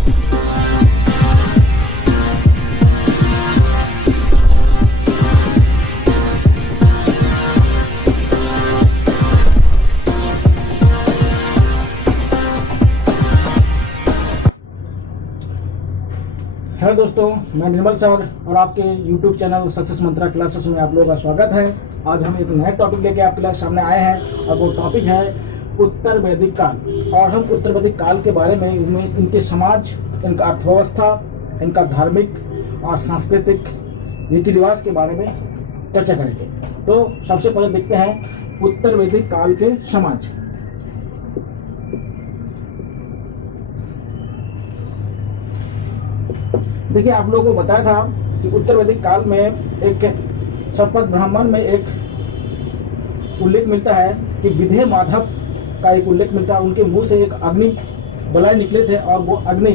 Hello दोस्तों, मैं निर्मल sir और आपके YouTube चैनल सक्सेस मंत्रा क्लासेस में आप लोगों का स्वागत है। आज हम एक नए टॉपिक लेके आपके सामने आए हैं और वो टॉपिक है उत्तर वैदिक काल। और हम उत्तर वैदिक काल के बारे में इनके समाज, इनका अर्थव्यवस्था, इनका धार्मिक और सांस्कृतिक रीति रिवाज के बारे में चर्चा करेंगे। तो सबसे पहले देखते हैं उत्तर वैदिक काल के समाज। देखिए, आप लोगों को बताया था कि उत्तर वैदिक काल में एक शतपथ ब्राह्मण में एक उल्लेख मिलता है कि विधे माधव का एक उल्लेख मिलता है। उनके मुंह से एक अग्नि बलाए निकले थे और वो अग्नि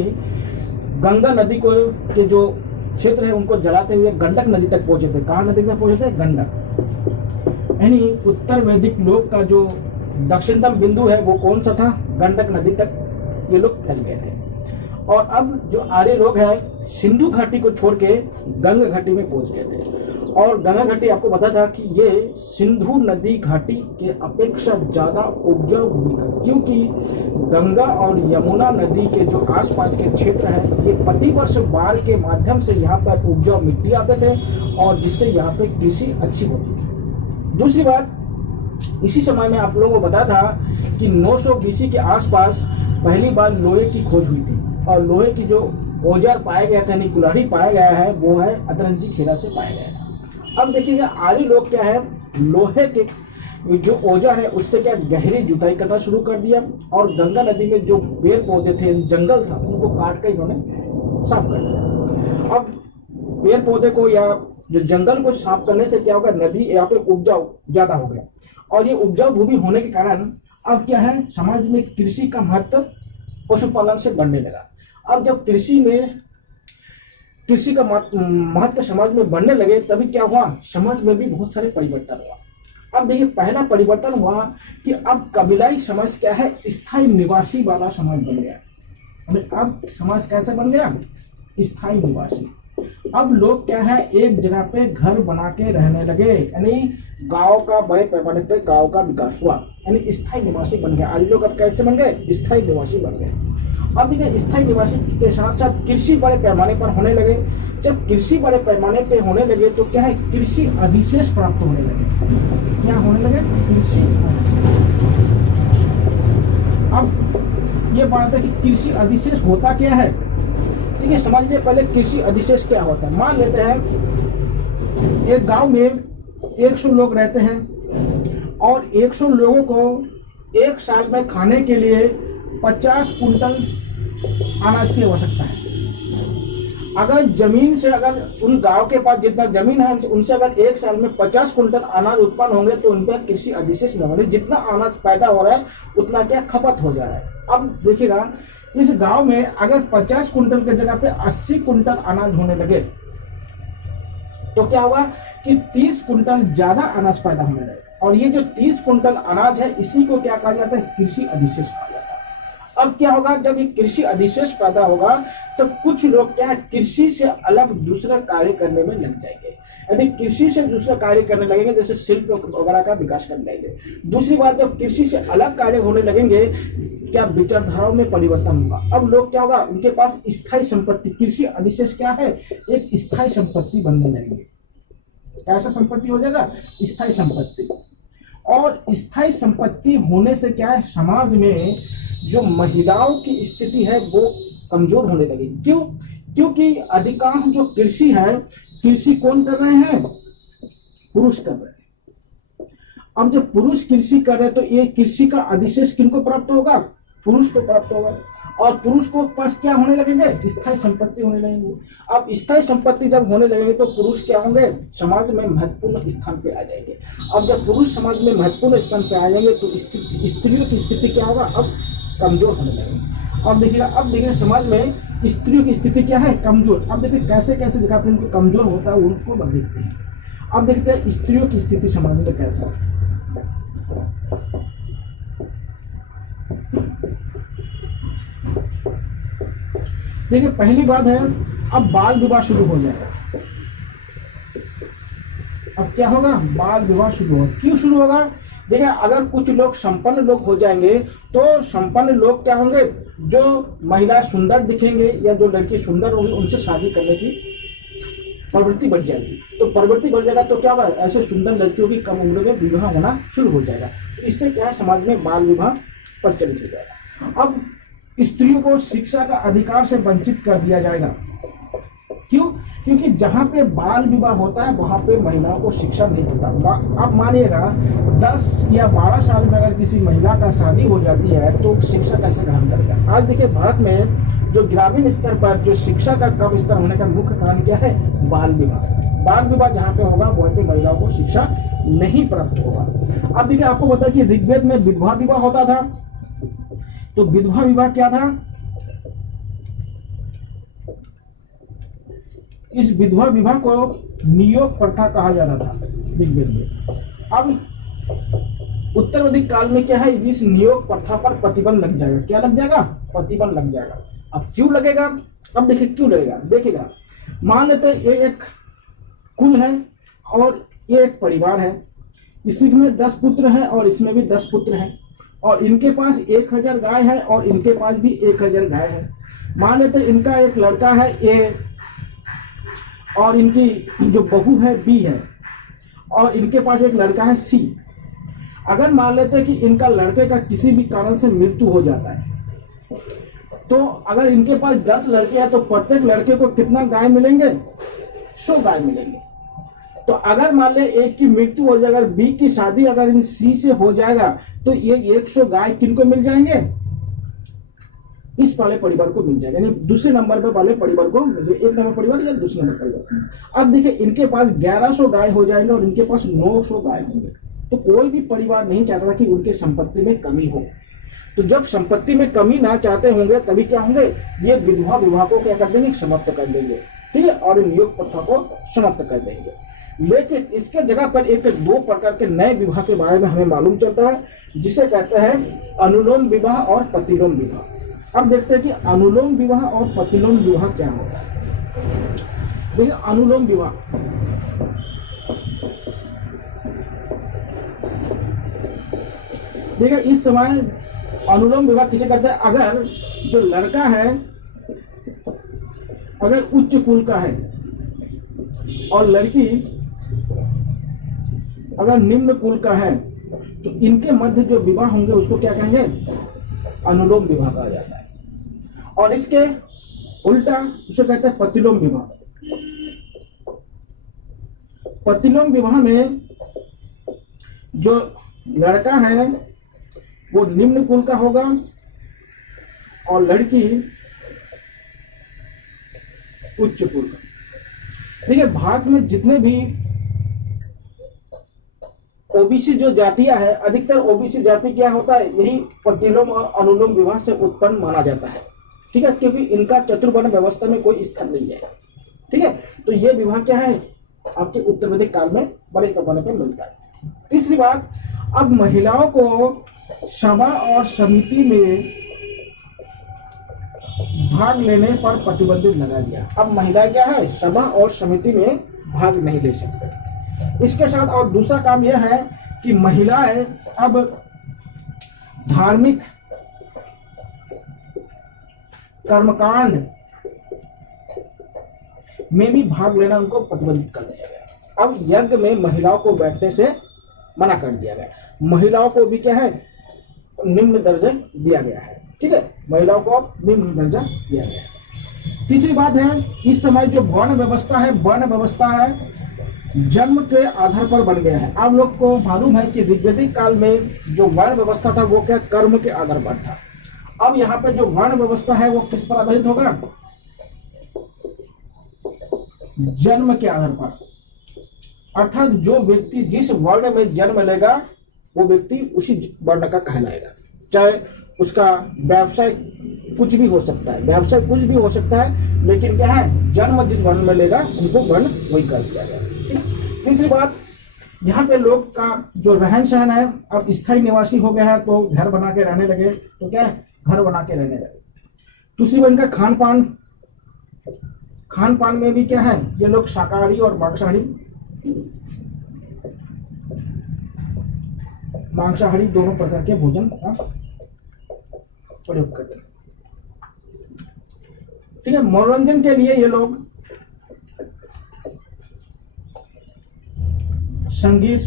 गंगा नदी को के जो क्षेत्र है उनको जलाते हुए गंडक नदी तक पहुंचे थे। कहाँ नदी तक पहुंचे थे? गंडक। यानी उत्तर वैदिक लोक का जो दक्षिणतम बिंदु है वो कौन सा था? गंडक नदी तक ये लोग फैल गए थे। और अब जो आर्य लोग हैं सिंधु घाटी को छोड़ के गंगा घाटी में पहुंच गए थे। और गंगा घाटी आपको पता था कि ये सिंधु नदी घाटी के अपेक्षा ज्यादा उपजाऊ भूमि है, क्योंकि गंगा और यमुना नदी के जो आसपास के क्षेत्र हैं ये प्रतिवर्ष बाढ़ के माध्यम से यहाँ पर उपजाऊ मिट्टी आते थे और जिससे यहाँ पे कृषि अच्छी होती थी। दूसरी बात, इसी समय में आप लोगों को बताया था कि 900 BC के आसपास पहली बार लोहे की खोज हुई थी और लोहे की जो औजार पाया गया था, यानी कुल्हाड़ी पाया गया है, वो है अतरंजी खेड़ा से पाया गया था। अब देखिएगा, आर्य लोग क्या है, लोहे के जो औजार है उससे क्या गहरी जुताई करना शुरू कर दिया और गंगा नदी में जो पेड़ पौधे थे, जंगल था, उनको काट कर इन्होंने साफ कर दिया। अब पेड़ पौधे को या जो जंगल को साफ करने से क्या होगा, नदी यहाँ पे उपजाऊ ज्यादा हो गया और ये उपजाऊ भूमि होने के कारण अब क्या है, समाज में कृषि का महत्व पशुपालन से बढ़ने लगा। अब जब कृषि का महत्व समाज में बढ़ने लगे तभी क्या हुआ, समाज में भी बहुत सारे परिवर्तन हुआ। अब देखिए, पहला परिवर्तन हुआ कि अब कबीलाई समाज क्या है, स्थायी निवासी वाला समाज बन गया। अब समाज कैसा बन गया? स्थायी निवासी। अब लोग क्या है, एक जगह पे घर बना के रहने लगे, यानी गांव का बड़े पैमाने पे गांव का विकास हुआ, यानी स्थायी निवासी बन गया। आज लोग अब कैसे बन गए? स्थायी निवासी बन गए। अब देखिए, स्थायी निवासी के साथ साथ कृषि बड़े पैमाने पर होने लगे। जब कृषि बड़े पैमाने पे होने लगे तो क्या है, कृषि अधिशेष प्राप्त होने लगे। क्या होने लगे? कृषि अधिशेष। अब ये बात है कि कृषि अधिशेष होता क्या है, देखिए समझिए पहले कृषि अधिशेष क्या होता है। मान लेते हैं एक गांव में 100 लोग रहते हैं और 100 लोगों को एक साल में खाने के लिए 50 कुंटल अनाज की आवश्यकता है। अगर जमीन से, अगर उन गांव के पास जितना जमीन है उनसे अगर एक साल में 50 कुंटल अनाज उत्पन्न होंगे तो उनका कृषि अधिशेष न होने, जितना अनाज पैदा हो रहा है उतना क्या खपत हो जा रहा है। अब देखिएगा, इस गांव में अगर 50 कुंटल की जगह पे 80 कुंटल अनाज होने लगे तो क्या होगा कि 30 कुंटल ज्यादा अनाज पैदा होने लगे। और ये जो 30 कुंटल अनाज है इसी को क्या कहा जाता है? कृषि अधिशेष कहा जाता है। अब क्या होगा, जब ये कृषि अधिशेष पैदा होगा तो कुछ लोग क्या है, कृषि से अलग दूसरा कार्य करने में लग जाएंगे, यानी कृषि से दूसरा कार्य करने लगेंगे, जैसे शिल्प वगैरह का विकास करने लगेंगे। दूसरी बात, जब कृषि से अलग कार्य होने लगेंगे क्या विचारधाराओं में परिवर्तन होगा। अब लोग क्या होगा, उनके पास स्थायी संपत्ति, कृषि अधिशेष क्या है, एक स्थायी संपत्ति बनने लगेंगे। ऐसा संपत्ति हो जाएगा, स्थायी संपत्ति। और स्थायी संपत्ति होने से क्या है, समाज में जो महिलाओं की स्थिति है वो कमजोर होने लगेगी। क्यों? क्योंकि अधिकांश जो कृषि है, कृषि कौन कर रहे हैं? पुरुष कर रहे हैं। अब जब पुरुष कृषि कर रहे हैं तो ये कृषि का अधिशेष किनको प्राप्त होगा? पुरुष को प्राप्त होगा। और पुरुष को पास क्या होने लगेंगे? स्थायी संपत्ति होने लगेंगे। अब स्थायी संपत्ति जब होने लगेंगे तो पुरुष क्या होंगे? समाज में महत्वपूर्ण स्थान पे आ जाएंगे। अब जब पुरुष समाज में महत्वपूर्ण स्थान पे आ जाएंगे तो स्त्रियों की स्थिति क्या होगा? अब कमजोर होने लगेगी। अब देखिए समाज में स्त्रियों की स्थिति क्या है? कमजोर। अब देखिए कैसे कैसे जगह पे उनको कमजोर होता है उनको देखते हैं। अब देखते हैं स्त्रियों की स्थिति समाज में कैसा है। देखिए पहली बात है, अब बाल विवाह शुरू हो जाएगा। अब क्या होगा, बाल विवाह शुरू होगा। क्यों शुरू होगा? देखिए अगर कुछ लोग संपन्न लोग हो जाएंगे तो संपन्न लोग क्या होंगे, जो महिला सुंदर दिखेंगे या जो लड़की सुंदर होंगी उनसे शादी करने की प्रवृत्ति बढ़ जाएगी। तो प्रवृत्ति बढ़ जाएगा तो क्या होगा, ऐसे सुंदर लड़कियों की कम उम्र में विवाह होना शुरू हो जाएगा। तो इससे क्या है, समाज में बाल विवाह प्रचलित हो जाएगा। अब स्त्रियों को शिक्षा का अधिकार से वंचित कर दिया जाएगा। क्यों? क्योंकि जहां पे बाल विवाह होता है वहां पे महिलाओं को शिक्षा नहीं होता। आप मानिएगा 10 या 12 साल में अगर किसी महिला का शादी हो जाती है तो शिक्षा कैसे ग्रहण करेगा। आज देखिए भारत में जो ग्रामीण स्तर पर जो शिक्षा का कम स्तर होने का मुख्य कारण क्या है, बाल विवाह। बाल विवाह जहाँ पे होगा वहीं पे महिलाओं को शिक्षा नहीं प्राप्त होगा। अब देखिए आपको पता है कि ऋग्वेद में विधवा विवाह होता था। तो विधवा विवाह क्या था, इस विधवा विवाह को नियोग प्रथा कहा जाता था ऋग्वेद में। अब उत्तर वैदिक काल में क्या है, इस नियोग प्रथा पर प्रतिबंध लग जाएगा। क्या लग जाएगा? प्रतिबंध लग जाएगा। अब क्यों लगेगा? अब देखिए क्यों लगेगा, देखिएगा। मान लेते ये एक कुल है और ये एक परिवार है, इसी में 10 पुत्र हैं और इसमें भी 10 पुत्र हैं, और इनके पास 1000 गाय है और इनके पास भी 1000 गाय है। मान लेते इनका एक लड़का है ए और इनकी जो बहू है बी है, और इनके पास एक लड़का है सी। अगर मान लेते हैं कि इनका लड़के का किसी भी कारण से मृत्यु हो जाता है, तो अगर इनके पास 10 लड़के हैं तो प्रत्येक लड़के को कितना गाय मिलेंगे? 100 गाय मिलेंगे। तो अगर मान ले एक की मृत्यु हो जाएगा, बी की शादी अगर इन सी से हो जाएगा तो ये 100 गाय किनको मिल जाएंगे? इस वाले परिवार को मिल जाएगा, यानी दूसरे नंबर पे वाले परिवार को, एक नंबर परिवार या दूसरे नंबर परिवार। अब देखिए इनके पास 1100 गाय हो जाएंगे और इनके पास 900 गाय होंगे। तो कोई भी परिवार नहीं चाहता कि उनके संपत्ति में कमी हो। तो जब संपत्ति में कमी ना चाहते होंगे तभी क्या होंगे, ये विधवा विवाह को क्या कर देंगे, समाप्त कर देंगे। ठीक है, और नियोग प्रथा को समाप्त कर देंगे। लेकिन इसके जगह पर एक 2 प्रकार के नए विवाह के बारे में हमें मालूम चलता है, जिसे कहते हैं अनुलोम विवाह और प्रतिलोम विवाह। अब देखते हैं कि अनुलोम विवाह और प्रतिलोम विवाह क्या होता है। देखिए अनुलोम विवाह, देखिए इस समय अनुलोम विवाह किसे कहते हैं, अगर जो लड़का है अगर उच्च कुल का है और लड़की अगर निम्न कुल का है तो इनके मध्य जो विवाह होंगे उसको क्या कहेंगे, अनुलोम विवाह कहा जाता है। और इसके उल्टा उसे कहते हैं प्रतिलोम विवाह। प्रतिलोम विवाह में जो लड़का है वो निम्न कुल का होगा और लड़की उच्च कुल का। देखिए भारत में जितने भी ओबीसी जो जातियां है, अधिकतर ओबीसी जाति क्या होता है, यही प्रतिलोम और अनुलोम विवाह से उत्पन्न माना जाता है। ठीक है, क्योंकि इनका चतुर्वर्ण व्यवस्था में कोई स्थान नहीं है। ठीक है, तो ये विवाह क्या है, आपके उत्तर वैदिक काल में बड़े पैमाने पर मिलता है। तीसरी बात, अब महिलाओं को सभा और समिति में भाग लेने पर प्रतिबंध लगा दिया। अब महिलाएं क्या है, सभा और समिति में भाग नहीं ले सकते। इसके साथ और दूसरा काम यह है कि महिलाएं अब धार्मिक कर्मकांड में भी भाग लेना उनको प्रतिबंधित कर दिया गया। अब यज्ञ में महिलाओं को बैठने से मना कर दिया गया। महिलाओं को भी क्या है, निम्न दर्जा दिया गया है। ठीक है, महिलाओं को निम्न दर्जा दिया गया है। तीसरी बात है, इस समय जो वर्ण व्यवस्था है, वर्ण व्यवस्था है जन्म के आधार पर बन गया है। आप लोग को मालूम है कि ऋग्वैदिक काल में जो वर्ण व्यवस्था था वो क्या, कर्म के आधार पर था। अब यहाँ पे जो वर्ण व्यवस्था है वो किस पर आधारित होगा, जन्म के आधार पर। अर्थात जो व्यक्ति जिस वर्ण में जन्म लेगा वो व्यक्ति उसी वर्ण का कहलाएगा। चाहे उसका व्यवसाय कुछ भी हो सकता है, व्यवसाय कुछ भी हो सकता है, लेकिन क्या है, जन्म जिस वर्ण में लेगा उनको वर्ण वही कर दिया गया। तीसरी बात, यहाँ पे लोग का जो रहन सहन है अब स्थायी निवासी हो गया है, तो घर बना के रहने लगे, तो क्या है, घर बना के रहने लगे। दूसरी बात, इनका खान पान खान पान में भी क्या है, ये लोग शाकाहारी और मांसाहारी दोनों प्रकार के भोजन का प्रयोग करते हैं। ठीक है, मनोरंजन के लिए ये लोग संगीत,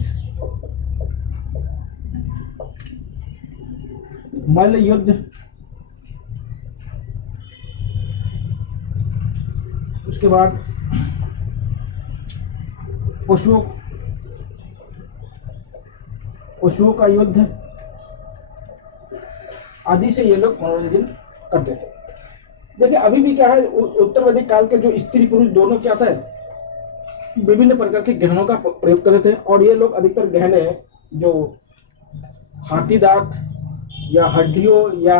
मल्ल युद्ध, उसके बाद पशुओं का युद्ध आदि से ये लोग मनोरंजन करते थे। देखिए अभी भी क्या है, उत्तर वैदिक काल के जो स्त्री पुरुष दोनों क्या था, विभिन्न प्रकार के गहनों का प्रयोग करते थे। और ये लोग अधिकतर गहने जो हाथी दांत या हड्डियों या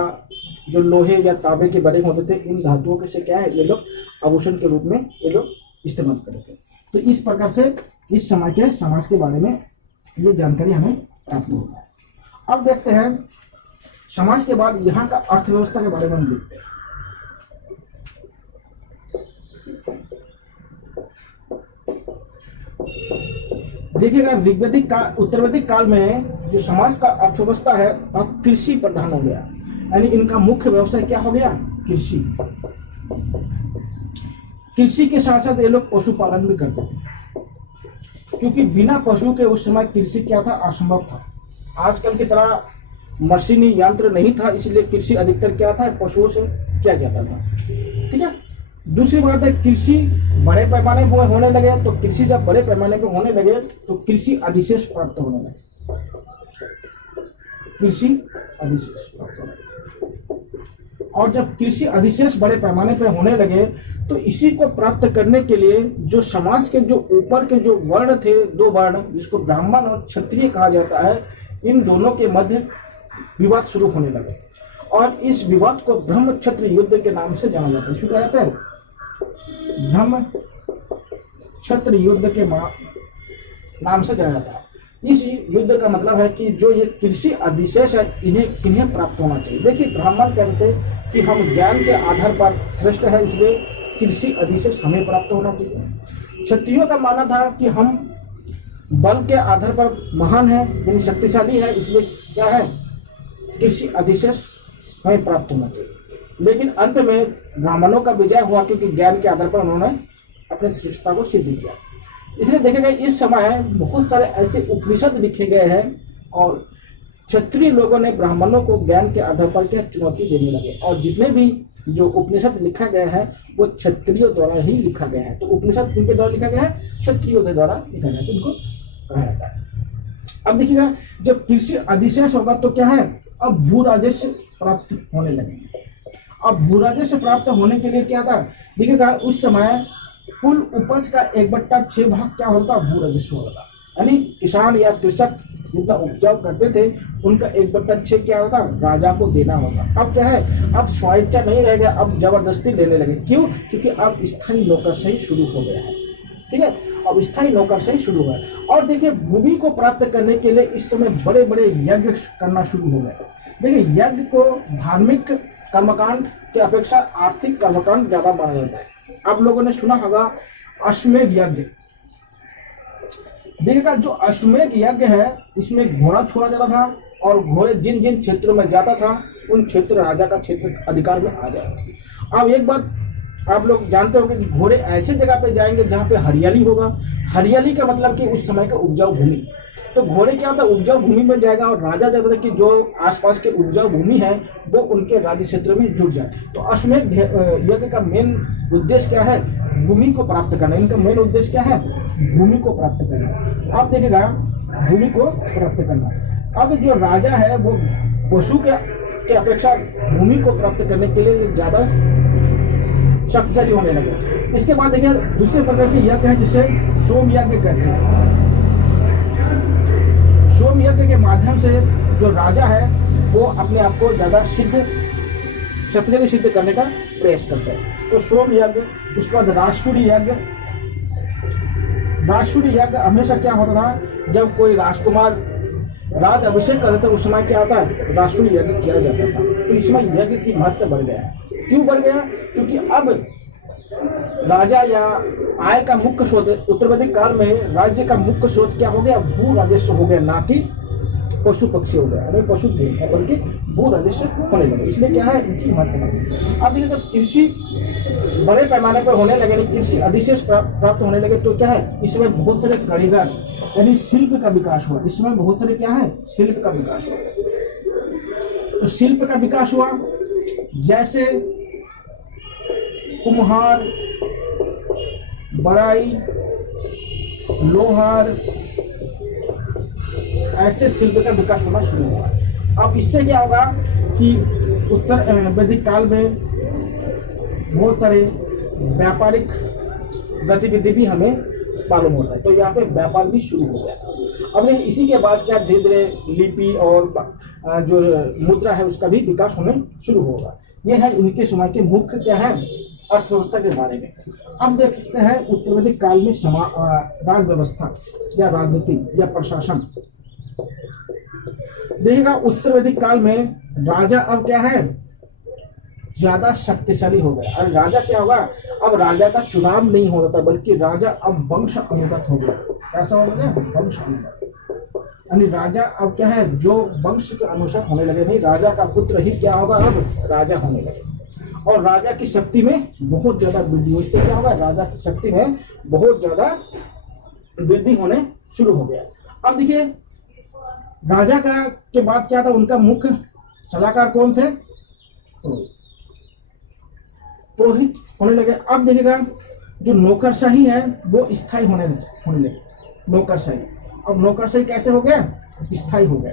जो लोहे या तांबे के बने होते थे, इन धातुओं के से क्या है ये लोग आभूषण के रूप में ये लोग इस्तेमाल करते थे। तो इस प्रकार से इस समय के समाज के बारे में ये जानकारी हमें प्राप्त होता है। अब देखते हैं समाज के बाद यहाँ का अर्थव्यवस्था के बारे में हम देखते हैं। देखिएगा ऋग्वैदिक काल, उत्तर वैदिक काल में जो समाज का अर्थव्यवस्था है अब कृषि प्रधान हो गया, यानी इनका मुख्य व्यवसाय क्या हो गया, कृषि। कृषि के साथ साथ ये लोग पशुपालन भी करते थे, क्योंकि बिना पशु के उस समय कृषि क्या था, असंभव था। आजकल की तरह मशीनी यंत्र नहीं था, इसलिए कृषि अधिकतर क्या था, पशुओं से किया जाता था। ठीक है, दूसरी बात है कृषि बड़े पैमाने पर होने लगे, तो कृषि जब बड़े पैमाने पर होने लगे तो कृषि अधिशेष प्राप्त होने लगे, कृषि अधिशेष प्राप्त होने लगे। और जब कृषि अधिशेष बड़े पैमाने पर होने लगे तो इसी को प्राप्त करने के लिए जो समाज के जो ऊपर के जो वर्ण थे, दो वर्ण जिसको ब्राह्मण और क्षत्रिय कहा जाता है, इन दोनों के मध्य विवाद शुरू होने लगे और इस विवाद को ब्रह्म क्षत्रिय युद्ध के नाम से जाना जाता है। शुरू रहता है ब्रह्म क्षत्रिय युद्ध के नाम से जाना जाता है। इस युद्ध का मतलब है कि जो ये कृषि अधिशेष है इन्हें किन्हें प्राप्त होना चाहिए। देखिए ब्राह्मण कहते कि हम ज्ञान के आधार पर श्रेष्ठ है, इसलिए कृषि अधिशेष हमें प्राप्त होना चाहिए। क्षत्रियों का मानना था कि हम बल के आधार पर महान है, यानी शक्तिशाली है, इसलिए क्या है, कृषि अधिशेष हमें प्राप्त होना चाहिए। लेकिन अंत में ब्राह्मणों का विजय हुआ, क्योंकि ज्ञान के आधार पर उन्होंने अपनी श्रेष्ठता को सिद्ध किया। इसलिए देखेगा इस समय बहुत सारे ऐसे उपनिषद लिखे गए हैं और क्षत्रिय लोगों ने ब्राह्मणों को ज्ञान के आधार पर क्या चुनौती देने लगे। और जितने भी जो उपनिषद लिखा गया है वो क्षत्रियों द्वारा ही लिखा गया है। तो उपनिषद किनके द्वारा लिखा गया है, क्षत्रियों के द्वारा लिखा गया है, तो इनको कहा जाता है। अब देखिएगा जब कृषि अधिशेष होगा तो क्या है, अब भू राजस्व प्राप्त होने लगेंगे। अब भू राजस्व प्राप्त होने के लिए क्या था, देखिएगा उस समय कुल उपज का 1/6 भाग क्या होता, भू राजस्व होता। यानी किसान या कृषक जितना उपजाऊ करते थे उनका 1/6 क्या होता, राजा को देना होता। अब क्या है, अब स्वेच्छा नहीं रह गया, अब जबरदस्ती लेने लगे। क्यों, क्योंकि अब स्थायी नौकरशाही शुरू हो गया है। ठीक है, अब स्थायी नौकरशाही शुरू हुआ है। और देखिए भूमि को प्राप्त करने के लिए इस समय बड़े बड़े यज्ञ करना शुरू हो गए। देखिए यज्ञ को धार्मिक कर्मकांड की अपेक्षा आर्थिक कर्मकांड ज्यादा माना जाता है। आप लोगों ने सुना होगा अश्वमेध यज्ञ। देखिएगा जो अश्वमेध यज्ञ है इसमें घोड़ा छोड़ा जाता था और घोड़े जिन जिन क्षेत्रों में जाता था उन क्षेत्र राजा का क्षेत्र अधिकार में आ जाएगा। अब एक बात आप लोग जानते होंगे कि घोड़े ऐसे जगह पे जाएंगे जहाँ पे हरियाली होगा। हरियाली का मतलब कि उस समय का उपजाऊ भूमि। तो घोड़े क्या होता है, उपजाऊ भूमि में जाएगा और राजा चाहता था कि जो आसपास के उपजाऊ भूमि है वो उनके राज्य क्षेत्र में जुड़ जाए। तो अश्वमेध यज्ञ का मेन उद्देश्य क्या है, भूमि को प्राप्त करना। इनका मेन उद्देश्य क्या है, भूमि को प्राप्त करना। आप देखेगा भूमि को प्राप्त करना। अब जो राजा है वो पशु के अपेक्षा भूमि को प्राप्त करने के लिए ज्यादा शक्तिशाली होने लगे। इसके बाद देखिए दूसरे प्रकार के यज्ञ है जिसे सोम यज्ञ कहते हैं। सोम यज्ञ के माध्यम से जो राजा है वो अपने आप को ज्यादा शक्तिशाली सिद्ध करने का प्रयास करता है। तो सोम यज्ञ, उसके बाद राष्ट्रीय यज्ञ। राष्ट्रीय यज्ञ हमेशा क्या होता था, जब कोई राजकुमार राज अभिषेक करता था उस समय क्या होता है, राष्ट्रीय यज्ञ किया जाता था। तो इस समय यज्ञ की महत्व बढ़ गया है। क्यों बढ़ गया, क्योंकि अब राजा या आय का मुख्य स्रोत उत्तर वैदिक काल में राज्य का मुख्य स्रोत क्या हो गया? भू राजस्व हो गया, ना कि पशु पक्षी हो गया, अरे पशु नहीं है बल्कि भू राजस्व होने लगे। इसलिए क्या है, इनकी महत्वता। अब देखिए, जब कृषि बड़े पैमाने पर होने लगे, कृषि अधिशेष प्राप्त होने लगे, तो क्या है, इस समय बहुत सारे कारीगर यानी शिल्प का विकास हुआ। इस समय बहुत सारे क्या है, शिल्प का विकास हुआ। तो शिल्प का विकास हुआ, जैसे कुम्हार, बढ़ई, लोहार, ऐसे शिल्प का विकास होना शुरू हुआ। अब इससे क्या होगा कि उत्तर वैदिक काल में बहुत सारे व्यापारिक गतिविधि भी हमें मालूम होता है, तो यहाँ पे व्यापार भी शुरू हो गया। अब इसी के बाद क्या धीरे धीरे लिपि और जो मुद्रा है उसका भी विकास होने शुरू होगा। यह है उनके समय के मुख्य क्या है, अर्थव्यवस्था के बारे में। अब देखते हैं उत्तर वैदिक काल में राज व्यवस्था या राजनीति या प्रशासन। देखिएगा, उत्तर वैदिक काल में राजा अब क्या है, ज्यादा शक्तिशाली हो गया। और राजा क्या होगा, अब राजा का चुनाव नहीं हो रहा था, बल्कि राजा अब वंश अनुगत हो गया। कैसा हो गया, वंश अनुगत। यानी राजा अब क्या है, जो वंश के अनुसार होने लगे, नहीं राजा का पुत्र ही क्या होगा, अब राजा होने लगे। और राजा की शक्ति में बहुत ज्यादा वृद्धि हुई। इससे क्या होगा, राजा की शक्ति में बहुत ज्यादा वृद्धि होने शुरू हो गया। अब देखिए, राजा का के बाद क्या था, उनका मुख्य सलाहकार कौन थे, पुरोहित होने लगे। अब देखिएगा, जो नौकरशाही है वो स्थायी होने लगे। नौकरशाही, अब नौकरशाही कैसे हो गया, स्थायी हो गया।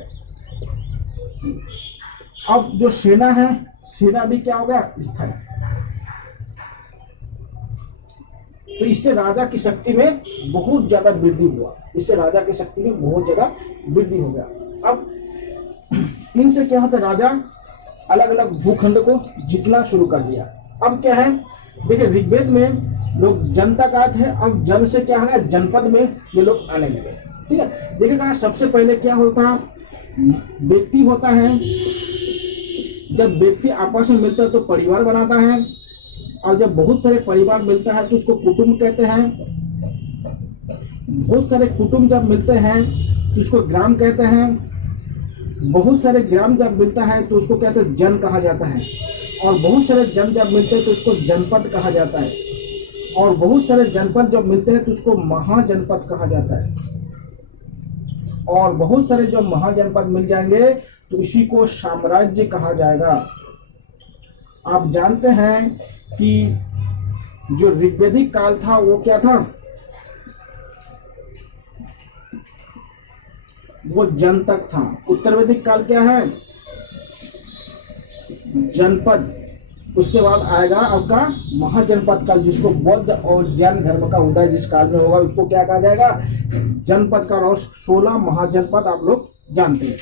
अब जो सेना है, सेना भी क्या हो गया, स्थायी। तो इससे राजा की शक्ति में बहुत ज्यादा वृद्धि हुआ। इससे राजा की शक्ति में बहुत ज्यादा वृद्धि हो गया। अब इनसे क्या होता है, राजा अलग अलग भूखंड को जीतना शुरू कर दिया। अब क्या है, देखिए ऋग्वेद में लोग जनता का अर्थ है, अब जन से क्या है, जनपद में ये लोग आने लगे। ठीक है, देखिएगा, सबसे पहले क्या होता, व्यक्ति होता है। जब व्यक्ति आपस में मिलता है तो परिवार बनाता है, और जब बहुत सारे परिवार मिलता है तो उसको कुटुंब कहते हैं। बहुत सारे कुटुंब जब मिलते हैं तो उसको ग्राम कहते हैं। बहुत सारे ग्राम जब मिलता है तो उसको कहते हैं जन कहा जाता है। और बहुत सारे जन जब मिलते हैं तो उसको जनपद कहा जाता है। और बहुत सारे जनपद जब मिलते हैं तो उसको महाजनपद कहा जाता है। और बहुत सारे जो महाजनपद मिल जाएंगे तो इसी को साम्राज्य कहा जाएगा। आप जानते हैं कि जो ऋग्वेदिक काल था वो क्या था, वो जनतक था। उत्तर वैदिक काल क्या है, जनपद। उसके बाद आएगा आपका महाजनपद काल, जिसको बौद्ध और जैन धर्म का उदय जिस काल में होगा उसको क्या कहा जाएगा, जनपद का। और 16 महाजनपद आप लोग जानते हैं।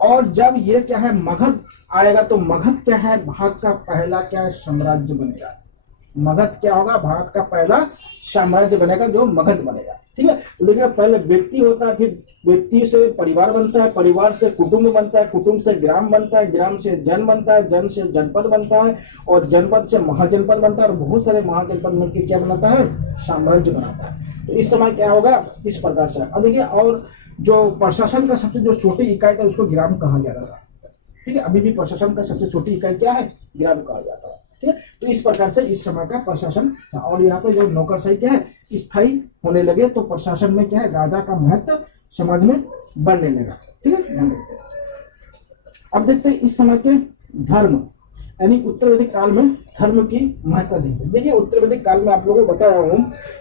और जब ये क्या है, मगध आएगा, तो मगध क्या है, भारत का पहला क्या है, साम्राज्य बनेगा। मगध क्या होगा, भारत का पहला साम्राज्य बनेगा, जो मगध बनेगा। ठीक है, तो देखिए, पहले व्यक्ति होता है, फिर व्यक्ति से परिवार बनता है, परिवार से कुटुंब बनता है, कुटुंब से ग्राम बनता है, ग्राम से जन बनता है, जन से जनपद बनता है, और जनपद से महाजनपद बनता है, और बहुत सारे महाजनपद मिलकर क्या बनाता है, साम्राज्य बनाता है। तो इस समय क्या होगा, इस प्रकार से। अब देखिए, और जो प्रशासन का सबसे जो छोटी इकाई था उसको ग्राम कहा जाता था। ठीक है, अभी भी प्रशासन का सबसे छोटी इकाई क्या है, ग्राम कहा जाता है। ठीक है, तो इस प्रकार से इस समय का प्रशासन था। और यहाँ पे जो नौकरशाही क्या है, स्थायी होने लगे, तो प्रशासन में क्या है, राजा का महत्व समाज में बढ़ने लगा। ठीक है, अब देखते हैं इस समय के धर्म, यानी उत्तर वैदिक काल में धर्म की महत्ता देखिए। देखिए, उत्तर वैदिक काल में आप लोगों को बताया हूं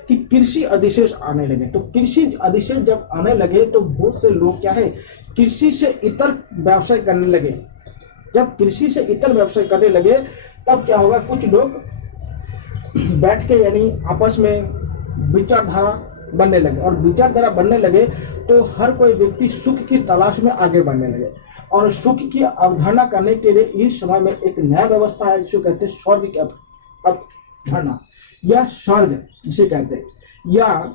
कि कृषि अधिशेष आने लगे। तो कृषि अधिशेष जब आने लगे तो बहुत से लोग क्या है, कृषि से इतर व्यवसाय करने लगे। जब कृषि से इतर व्यवसाय करने लगे तब क्या होगा, कुछ लोग बैठ के यानी आपस में विचारधारा बनने लगे। और विचारधारा बनने लगे तो हर कोई व्यक्ति सुख की तलाश में आगे बढ़ने लगे। और सुख की अवधारणा करने के लिए इस समय में एक नया व्यवस्था है जिसे कहते हैं स्वर्ग की अवधारणा, या स्वर्ग जिसे कहते हैं, या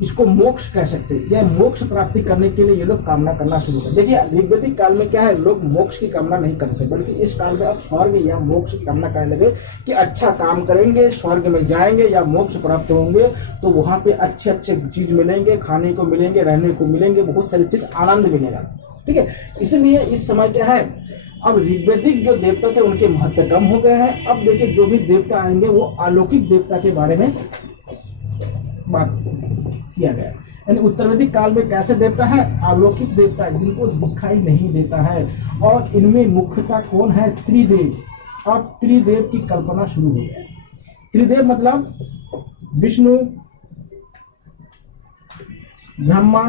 इसको मोक्ष कह सकते हैं। यह मोक्ष प्राप्ति करने के लिए ये लोग कामना करना शुरू कर। देखिए ऋग्वैदिक काल में क्या है, लोग मोक्ष की कामना नहीं करते, बल्कि इस काल में अब स्वर्ग या मोक्ष की कामना करने लगे कि अच्छा काम करेंगे, स्वर्ग में जाएंगे या मोक्ष प्राप्त होंगे तो वहां पे अच्छे अच्छे चीज मिलेंगे, खाने को मिलेंगे, रहने को मिलेंगे, बहुत सारी चीज आनंद मिलेगा। ठीक है, इसलिए इस समय क्या है, अब ऋग्वैदिक जो देवता थे उनके महत्व कम हो गए हैं। अब देखिए जो भी देवता आएंगे वो अलौकिक देवता के बारे में बात किया गया। यानी उत्तरवैदिक काल में कैसे देवता है, अलौकिक देवता है जिनको दिखाई नहीं देता है, और इनमें मुख्यतः कौन है, त्रिदेव। अब त्रिदेव की कल्पना शुरू हो गई। त्रिदेव मतलब विष्णु, ब्रह्मा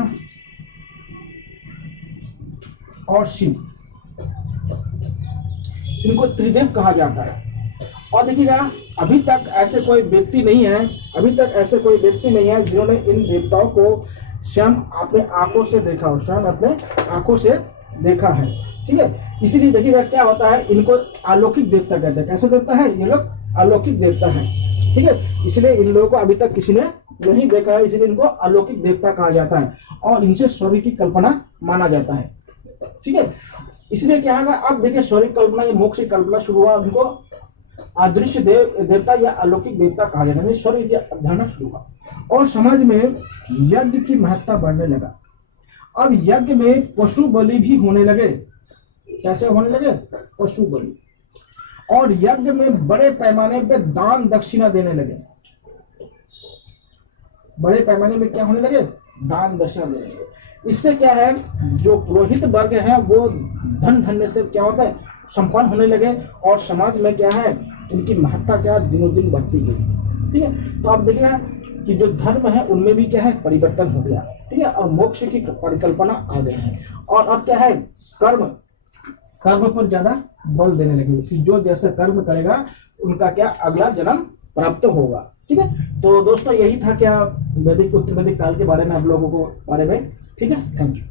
और शिव, इनको त्रिदेव कहा जाता है। और देखिएगा अभी तक ऐसे कोई व्यक्ति नहीं है, जिन्होंने इन देवताओं को स्वयं अपने आंखों से देखा हो, स्वयं अपने आंखों से देखा है। ठीक है, इसीलिए देखिएगा क्या होता है, इनको अलौकिक देवता कहते हैं। कैसे देवता है ये लोग, अलौकिक देवता है। ठीक है, इसलिए इन लोगों को अभी तक किसी ने नहीं देखा है, इसलिए इनको अलौकिक देवता कहा जाता है और इनसे स्वर्ग की कल्पना माना जाता है। ठीक है, इसलिए क्या होगा, अब देखिए स्वर्ग की कल्पना या मोक्ष की कल्पना शुरू हुआ, उनको अदृश्य देवता या अलौकिक देवता कहा जाता है, स्वर्ग की अवधारणा शुरू हुआ। और समाज में यज्ञ की महत्ता बढ़ने लगा। अब यज्ञ में पशु बलि भी होने लगे। कैसे होने लगे, पशु बलि। और यज्ञ में बड़े पैमाने पे दान दक्षिणा देने लगे। बड़े पैमाने में क्या होने लगे, दान दक्षिणा देने लगे। इससे क्या है, जो पुरोहित वर्ग है वो धन धन्य से क्या होता है, संपन्न होने लगे, और समाज में क्या है, उनकी महत्ता क्या दिनों दिन बढ़ती गई। ठीक है, तो आप देखिएगा कि जो धर्म है उनमें भी क्या है, परिवर्तन हो गया। ठीक है, और मोक्ष की परिकल्पना आ गई है। और अब क्या है, कर्म पर ज्यादा बल देने लगे कि जो जैसे कर्म करेगा उनका क्या अगला जन्म प्राप्त होगा। ठीक है, तो दोस्तों यही था क्या वैदिक उत्तर वैदिक काल के बारे में आप लोगों को बारे में। ठीक है, थैंक यू।